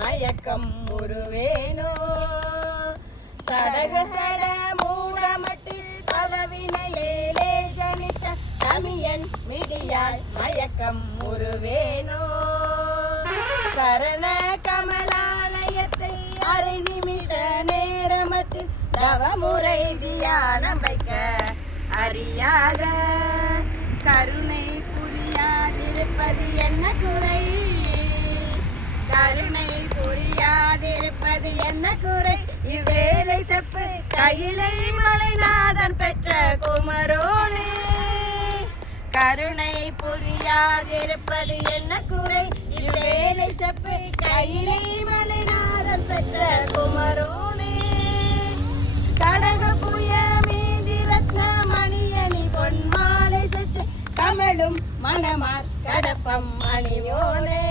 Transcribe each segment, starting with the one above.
மயக்கம் உருவேனோ? சடக சட மூடமட்டில் பலவினையிலே ஜனித்த தமியன் மிடியால் மயக்கம் உருவேனோ? சரண கமலாலயத்தை அரை நிமிஷ நேரமத்தில் தவமுறை தியானம் வைக்க அறியாத கருணை என்ன குறை இவ்வேலை செப்பு கையிலை மலைநாதன் பெற்ற குமரோனே. கருணை புரியாதிருப்பது என்ன குறை இவ்வேலை செப்பு கையிலை மலைநாதன் பெற்ற குமரோனே. கடக புய மீதி ரத்ன மணியணி பொன்மாலை சச்சு கமலும் மணமார் கடப்பம் அணியோனே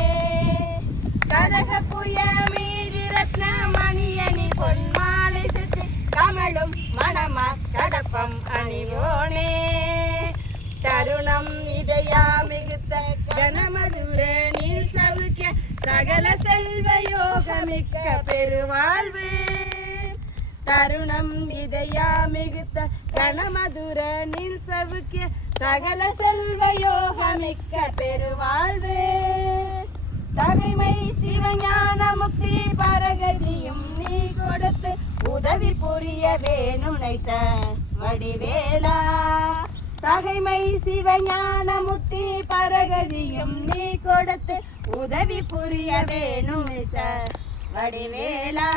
கடக புயல் மணியணி பொன் மாலை பொன்மாலை கமலும் மணமார் கடப்பம் அணிவோனே. தருணம் இதயா மிகுத்த கனமதுர நீ சவுக்கிய சகல செல்வ யோகமிக்க பெருவாழ்வு. தருணம் இதயா மிகுத்த கனமதுர நீ சவுக்கிய சகல செல்வ யோகமிக்க பெருவாழ்வு. தகைமை சிவஞான முக்தி பரகதியும் நீ கொடுத்து உதவி புரிய வேணுனைத்த வடிவேலா. தகைமை சிவஞான முக்தி பரகதியும் நீ கொடுத்து உதவி புரிய வேணுனைத்த வடிவேலா.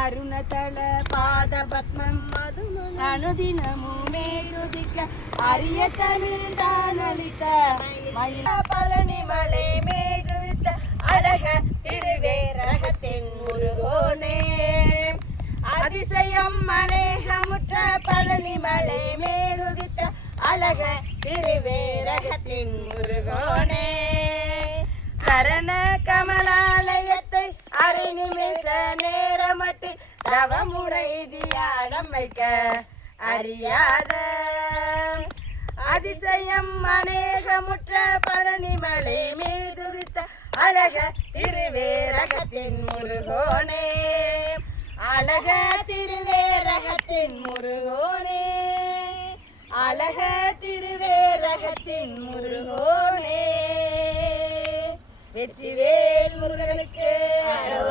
அருணதள பாத பத்மம் மது அனுதினமுமே ருதிக்க அரிய தமிழ் தான் அளித்த மயிலா பழனி மலை மேகுவித்த அழக திருவே அதிசயம் அநேகமுற்ற பழனி மலை மேலுதித்த அழக திருவேரகத்தின் முருகோனே. சரண கமலாலயத்தை அரை நிமிஷ நேரமட்டு தவமுறை தியானம் வைக்க அறியாத. அதிசயம் அநேகமுற்ற பழனி மலை மீதுதித்த அழக திருவேரகத்தின் முருகோனே. அழக திருவேரகத்தின் முருகோனே. அழக திருவேரகத்தின் முருகோனே. வெற்றிவேல் முருகனுக்கு அரோ